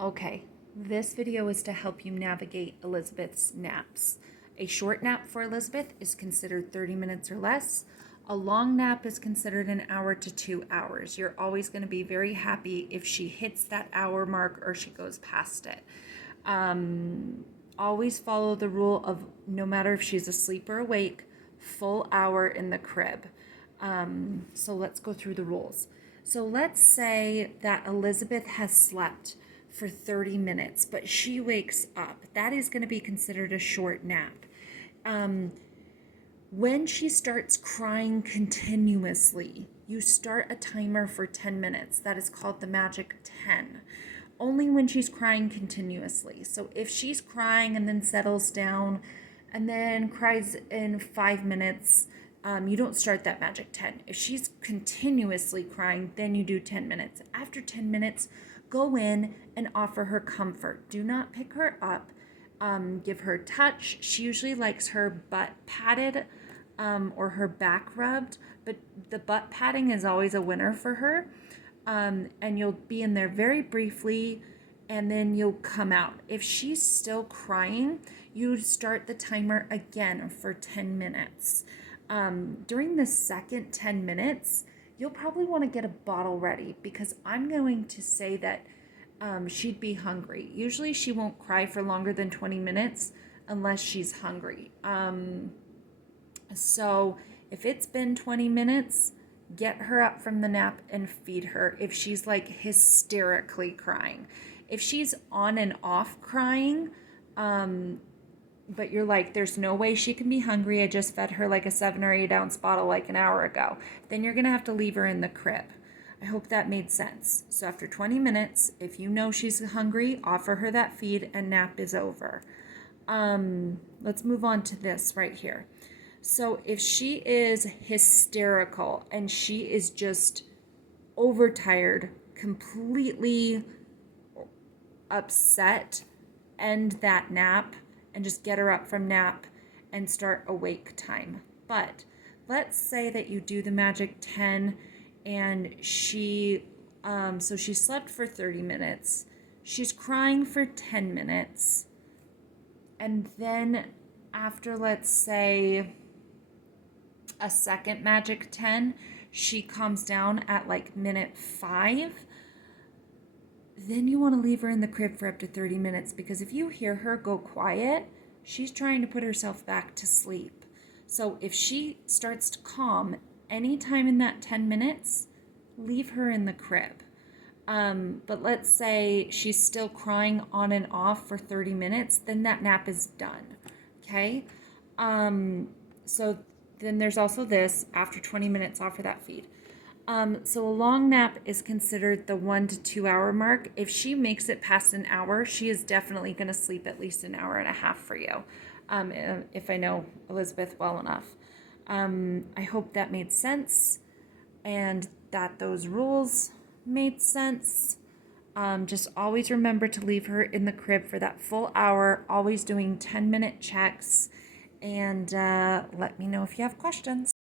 Okay, this video is to help you navigate Elizabeth's naps. A short nap for Elizabeth is considered 30 minutes or less. A long nap is considered an hour to 2 hours. You're always going to be very happy if she hits that hour mark or she goes past it. Always follow the rule of no matter if she's asleep or awake, full hour in the crib. So let's go through the rules. So let's say that Elizabeth has slept for 30 minutes, but she wakes up. That is going to be considered a short nap. When she starts crying continuously, you start a timer for 10 minutes. That is called the magic 10. Only when she's crying continuously. So if she's crying and then settles down and then cries in 5 minutes, you don't start that magic 10. If she's continuously crying, then you do 10 minutes. After 10 minutes, go in and offer her comfort. Do not pick her up. Give her touch. She usually likes her butt patted or her back rubbed, but the butt patting is always a winner for her. And you'll be in there very briefly and then you'll come out. If she's still crying, you start the timer again for 10 minutes. During the second 10 minutes, you'll probably want to get a bottle ready because I'm going to say that she'd be hungry. Usually she won't cry for longer than 20 minutes unless she's hungry. So if it's been 20 minutes, get her up from the nap and feed her if she's like hysterically crying. If she's on and off crying, but you're like, there's no way she can be hungry, I just fed her like a 7 or 8 ounce bottle like an hour ago, then you're gonna have to leave her in the crib. I hope that made sense. So after 20 minutes, if you know she's hungry, offer her that feed and nap is over. Let's move on to this right here. So if she is hysterical and she is just overtired, completely upset, end that nap and just get her up from nap and start awake time. But let's say that you do the magic 10 and she slept for 30 minutes. She's crying for 10 minutes. And then after, let's say, a second magic 10, she calms down at like minute 5. Then you want to leave her in the crib for up to 30 minutes because if you hear her go quiet, she's trying to put herself back to sleep. So if she starts to calm anytime in that 10 minutes, leave her in the crib. But let's say she's still crying on and off for 30 minutes, then that nap is done. Okay? So then there's also this, after 20 minutes, offer that feed. So a long nap is considered the 1 to 2 hour mark. If she makes it past an hour, she is definitely going to sleep at least an hour and a half for you, if I know Elizabeth well enough. I hope that made sense and that those rules made sense. Just always remember to leave her in the crib for that full hour, always doing 10-minute checks, and let me know if you have questions.